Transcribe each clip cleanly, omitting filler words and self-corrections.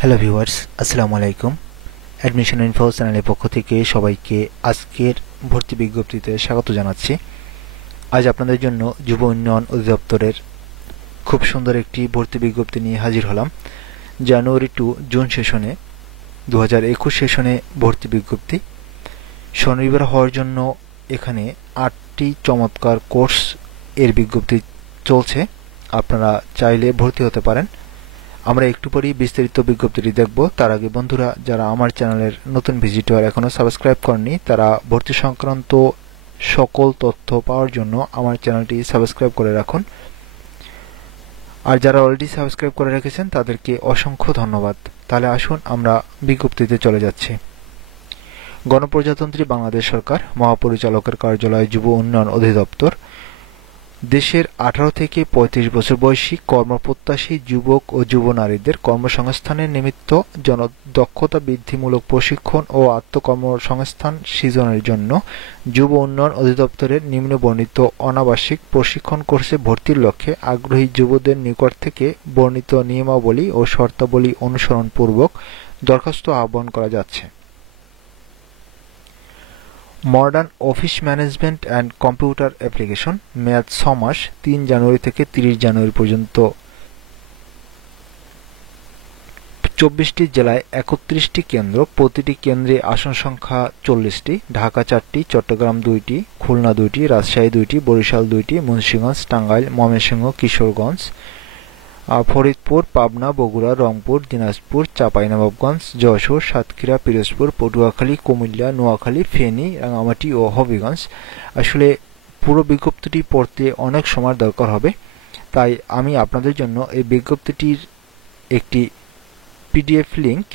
Hello viewers, আসসালামু আলাইকুম। Admission info চ্যানেলের পক্ষ থেকে সবাইকে আজকের ভর্তি বিজ্ঞপ্তিতে স্বাগত জানাচ্ছি। আজ আপনাদের জন্য যুব উন্নয়ন অধিদপ্তরের খুব সুন্দর একটি ভর্তি বিজ্ঞপ্তি নিয়ে হাজির হলাম। জানুয়ারি টু জুন সেশনে 2021 সেশনে ভর্তি বিজ্ঞপ্তি। শনিবার হওয়ার জন্য এখানে 8টি চমৎকার কোর্স এর বিজ্ঞপ্তি চলছে। আপনারা চাইলে ভর্তি হতে পারেন। আমরা একটু পরেই বিস্তারিত বিজ্ঞপ্তিটি দেখব। তার আগে বন্ধুরা, যারা আমার চ্যানেলের নতুন ভিজিটর এখনও সাবস্ক্রাইব করেনি, তারা ভর্তি সংক্রান্ত সকল তথ্য পাওয়ার জন্য আমার চ্যানেলটি সাবস্ক্রাইব করে রাখুন। আর যারা অলরেডি সাবস্ক্রাইব করে রেখেছেন তাদেরকে অসংখ্য ধন্যবাদ। তাহলে আসুন আমরা বিজ্ঞপ্তিতে চলে যাচ্ছি। গণপ্রজাতন্ত্রী বাংলাদেশ সরকার, মহাপরিচালকের কার্যালয়, যুব উন্নয়ন অধিদপ্তর দেশের 18 থেকে 35 বছর বয়সী কর্মপ্রত্যাশী যুবক ও যুব নারীদের কর্মসংস্থানের নিমিত্ত দক্ষতা বৃদ্ধিমূলক প্রশিক্ষণ ও আত্মকর্মসংস্থান সৃজনের জন্য যুব উন্নয়ন অধিদপ্তরের নিম্নবর্ণিত অনাবাসিক প্রশিক্ষণ কোর্সে ভর্তির লক্ষ্যে আগ্রহী যুবদের নিকট থেকে বর্ণিত নিয়মাবলী ও শর্তাবলী অনুসরণপূর্বক দরখাস্ত আহ্বান করা যাচ্ছে। Modern office management and computer application, মেয়াদ 6 মাস, 3 জানুয়ারি থেকে 30 জানুয়ারি পর্যন্ত। 24টি জেলায় 31টি কেন্দ্র, প্রতিটি কেন্দ্রে আসন সংখ্যা 40টি। ঢাকা 4টি, চট্টগ্রাম 2টি, খুলনা 2টি, রাজশাহী 2টি, বরিশাল 2টি, মুন্সিগঞ্জ, টাঙ্গাইল, ময়মনসিংহ, কিশোরগঞ্জ, ফরিদপুর, পাবনা, বগুড়া, রংপুর, দিনাজপুর, চাঁপাইনবাবগঞ্জ, যশোর, সাতক্ষীরা, পিরোজপুর, পটুয়াখালী, কুমিল্লা, নোয়াখালী, ফেনী, রাঙামাটি ও হবিগঞ্জ। আসলে পুরো বিজ্ঞপ্তিটি পড়তে অনেক সময় দরকার হবে, তাই আমি আপনাদের জন্য এই বিজ্ঞপ্তিটির একটি পিডিএফ লিংক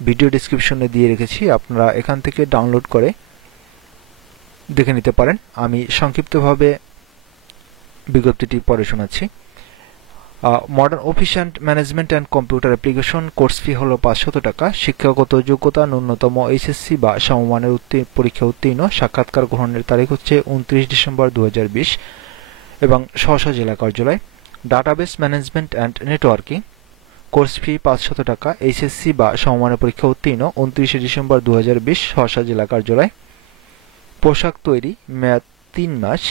ভিডিও ডেসক্রিপশনে দিয়ে রেখেছি। আপনারা এখান থেকে ডাউনলোড করে দেখে নিতে পারেন। আমি সংক্ষিপ্তভাবে বিজ্ঞপ্তিটি পড়ে শোনাচ্ছি। Modern office and management and computer application course fee হলো 500 টাকা। শিক্ষাগত যোগ্যতা ন্যূনতম এইচএসসি বা সমমানের পরীক্ষা উত্তীর্ণ। সাক্ষাৎকার গ্রহণের তারিখ হচ্ছে 29 ডিসেম্বর 2020 এবং স্ব জেলা কার্যালয়। Database management and networking course fee 500 টাকা। এইচএসসি বা সমমানের পরীক্ষা উত্তীর্ণ। 29 ডিসেম্বর 2020 স্ব জেলা কার্যালয়। পোশাক তৈরি, মেয়াদ 3 মাস।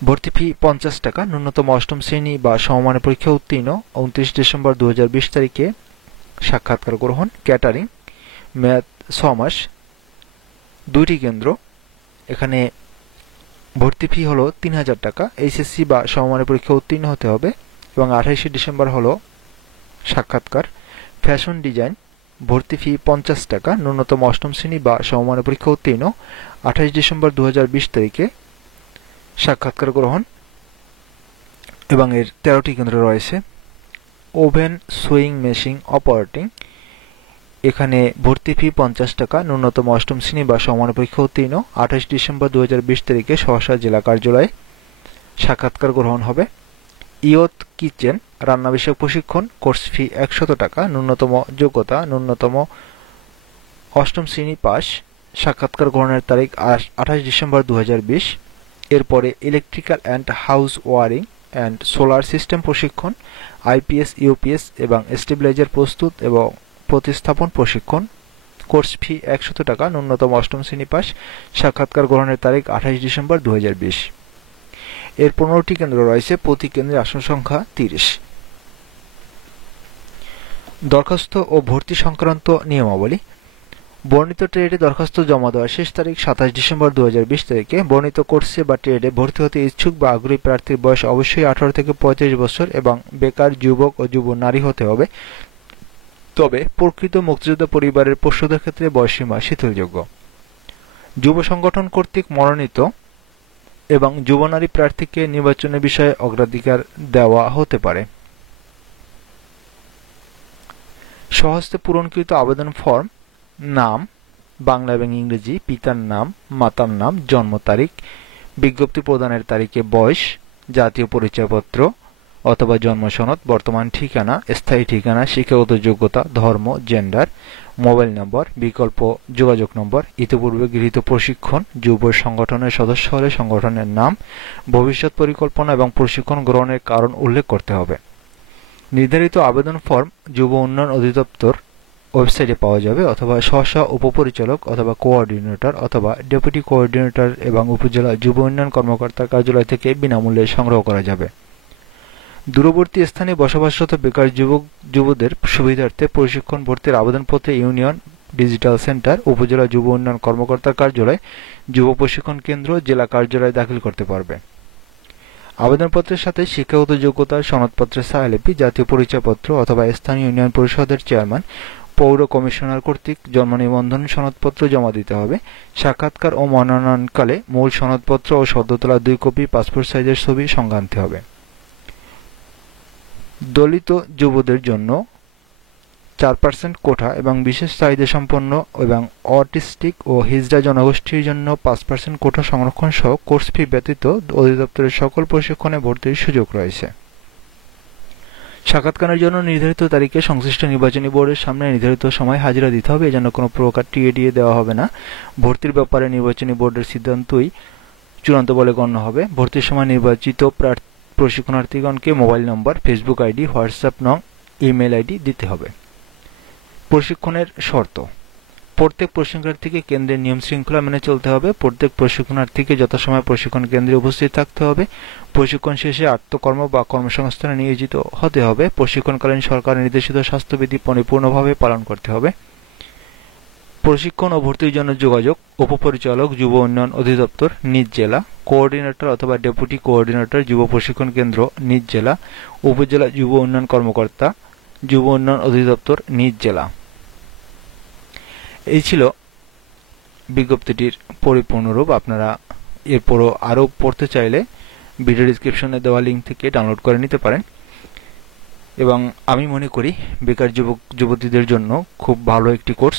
ভর্তি ফি 50 টাকা। ন্যূনতম অষ্টম শ্রেণী বা সমমানের পরীক্ষা উত্তীর্ণ। 29 ডিসেম্বর 2020 তারিখে সাক্ষাৎকার গ্রহণ। ক্যাটারিং, মেয়াদ 6 মাস, 2টি কেন্দ্র। এখানে ভর্তি ফি হলো 3000 টাকা। এইচএসসি বা সমমানের পরীক্ষা উত্তীর্ণ হতে হবে এবং 28 ডিসেম্বর হলো সাক্ষাৎকার। ফ্যাশন ডিজাইন, ভর্তি ফি 50 টাকা। ন্যূনতম অষ্টম শ্রেণী বা সমমানের পরীক্ষা উত্তীর্ণ। 28 ডিসেম্বর 2020 তারিখে সাক্ষাৎকার গ্রহণ এবং এর 13টি কেন্দ্র রয়েছে। ওভেন সুইং মেশিন অপারেটিং, এখানে ভর্তি ফি 50 টাকা। ন্যূনতম অষ্টম শ্রেণী বা সমমানের পরীক্ষা উত্তীর্ণ। 28 ডিসেম্বর 2020 তারিখে সহসা জেলা কার্যালয়ে সাক্ষাৎকার গ্রহণ হবে। ইয়ত কিচেন, রান্না বিষয়ক প্রশিক্ষণ, কোর্স ফি 100 টাকা। ন্যূনতম যোগ্যতা অষ্টম শ্রেণী পাস। সাক্ষাৎকার গ্রহণের তারিখ 28 ডিসেম্বর 2020। এরপরে electrical and house wiring and solar system প্রশিক্ষণ, আইপিএস, ইউপিএস এবং স্টেবিলাইজার প্রস্তুত এবং প্রতিস্থাপন প্রশিক্ষণ। কোর্স ফি 100 টাকা। ন্যূনতম অষ্টম শ্রেণী পাস। সাক্ষাৎকার গ্রহণের তারিখ 28 ডিসেম্বর 2020। এর 15টি কেন্দ্র রয়েছে, প্রতি কেন্দ্রে আসন সংখ্যা 30। দরখাস্ত ও ভর্তি সংক্রান্ত নিয়মাবলী। বর্ণিত ট্রেডে দরখাস্ত জমা দেওয়ার শেষ তারিখ 27 ডিসেম্বর 2020 তারিখে। বর্ণিত কোর্সে বা ট্রেডে ভর্তি হতে ইচ্ছুক বা আগ্রহী প্রার্থীর বয়স অবশ্যই 18 থেকে 35 বছর এবং বেকার যুবক ও যুব নারী হতে হবে। তবে প্রকৃত মুক্তিযোদ্ধা পরিবারের পোষ্যদের ক্ষেত্রে বয়সসীমা শিথিলযোগ্য। যুব সংগঠন কর্তৃক মনোনীত এবং যুব নারী প্রার্থীকে নির্বাচনের বিষয়ে অগ্রাধিকার দেওয়া হতে পারে। স্বহস্তে পূরণকৃত আবেদন ফর্ম, নাম বাংলা এবং ইংরেজি, পিতার নাম, মাতার নাম, জন্ম তারিখ, বিজ্ঞপ্তি প্রদানের তারিখে বয়স, জাতীয় পরিচয়পত্র অথবা জন্ম সনদ, বর্তমান ঠিকানা, স্থায়ী ঠিকানা, শিক্ষাগত যোগ্যতা, ধর্ম, জেন্ডার, মোবাইল নম্বর, বিকল্প যোগাযোগ নম্বর, ইতিপূর্বে গৃহীত প্রশিক্ষণ, যুব সংগঠনের সদস্য হলে সংগঠনের নাম, ভবিষ্যৎ পরিকল্পনা এবং প্রশিক্ষণ গ্রহণের কারণ উল্লেখ করতে হবে। নির্ধারিত আবেদন ফর্ম যুব উন্নয়ন অধিদপ্তর ওয়েবসাইটে পাওয়া যাবে, অথবা স্ব উপপরিচালক অথবা কোঅর্ডিনেটর অথবা ডেপুটি কোঅর্ডিনেটর এবং উপজেলা যুব উন্নয়ন কর্মকর্তার কার্যালয় থেকে বিনামূল্যে সংগ্রহ করা যাবে। দূরবর্তী স্থানে বসবাসরত বেকার যুবদের সুবিধার্থে প্রশিক্ষণ ভর্তির আবেদনপত্রে ইউনিয়ন ডিজিটাল সেন্টার, উপজেলা যুব উন্নয়ন কর্মকর্তার কার্যালয়, যুব প্রশিক্ষণ কেন্দ্র, জেলা কার্যালয়ে দাখিল করতে পারবে। আবেদনপত্রের সাথে শিক্ষাগত যোগ্যতার সনদপত্রের ছায়ালিপি, জাতীয় পরিচয়পত্র অথবা স্থানীয় ইউনিয়ন পরিষদের চেয়ারম্যান, পৌর কমিশনার কর্তৃক জন্ম নিবন্ধন সনদপত্র জমা দিতে হবে। সাক্ষাৎকার ও মনোনয়নকালে মূল সনদপত্র ও সদ্য তোলা 2 কপি পাসপোর্ট সাইজের ছবি সঙ্গে আনতে হবে। দলিত যুবদের জন্য 4% কোটা এবং বিশেষ চাহিদা সম্পন্ন এবং অটিস্টিক ও হিজড়া জনগোষ্ঠীর জন্য 5% কোটা সংরক্ষণ সহ কোর্স ফি ব্যতীত অধিদপ্তরের সকল প্রশিক্ষণে ভর্তির সুযোগ রয়েছে। সাক্ষাৎকারের জন্য নির্ধারিত তারিখে সংশ্লিষ্ট নির্বাচনী বোর্ডের সামনে নির্ধারিত সময় হাজিরা দিতে হবে, এজন্য কোনো প্রকার টিএডিএ দেওয়া হবে না। ভর্তির ব্যাপারে নির্বাচনী বোর্ডের সিদ্ধান্তই চূড়ান্ত বলে গণ্য হবে। ভর্তির সময় নির্বাচিত প্রশিক্ষণার্থীগণকে mobile number, Facebook ID, WhatsApp নং, ইমেল আইডি দিতে হবে। প্রশিক্ষণের শর্ত: প্রত্যেক প্রশিক্ষণার্থীকে কেন্দ্রের নিয়ম শৃঙ্খলা মেনে চলতে হবে। প্রত্যেক প্রশিক্ষণার্থীকে যথাসময়ে প্রশিক্ষণ কেন্দ্রে উপস্থিত থাকতে হবে। প্রশিক্ষণ শেষে আত্মকর্ম বা কর্মসংস্থানে নিয়োজিত হতে হবে। প্রশিক্ষণকালীন সরকার নির্দেশিত স্বাস্থ্যবিধি পরিপূর্ণভাবে পালন করতে হবে। প্রশিক্ষণ ও ভর্তির জন্য যোগাযোগ: উপপরিচালক, যুব উন্নয়ন অধিদপ্তর, নিজ জেলা; কোঅর্ডিনেটর অথবা ডেপুটি কোঅর্ডিনেটর, যুব প্রশিক্ষণ কেন্দ্র, নিজ জেলা; উপজেলা যুব উন্নয়ন কর্মকর্তা, যুব উন্নয়ন অধিদপ্তর, নিজ জেলা। এই ছিল বিজ্ঞপ্তিটির পরিপূর্ণ রূপ। আপনারা এরপরও আরও পড়তে চাইলে ভিডিও ডিসক্রিপশনে দেওয়া লিঙ্ক থেকে ডাউনলোড করে নিতে পারেন। এবং আমি মনে করি বেকার যুবতীদের জন্য খুব ভালো একটি কোর্স।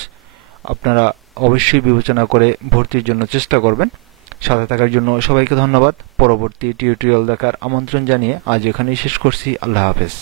আপনারা অবশ্যই বিবেচনা করে ভর্তির জন্য চেষ্টা করবেন। সাথে থাকার জন্য সবাইকে ধন্যবাদ। পরবর্তী টিউটোরিয়াল দেখার আমন্ত্রণ জানিয়ে আজ এখানেই শেষ করছি। আল্লাহ হাফেজ।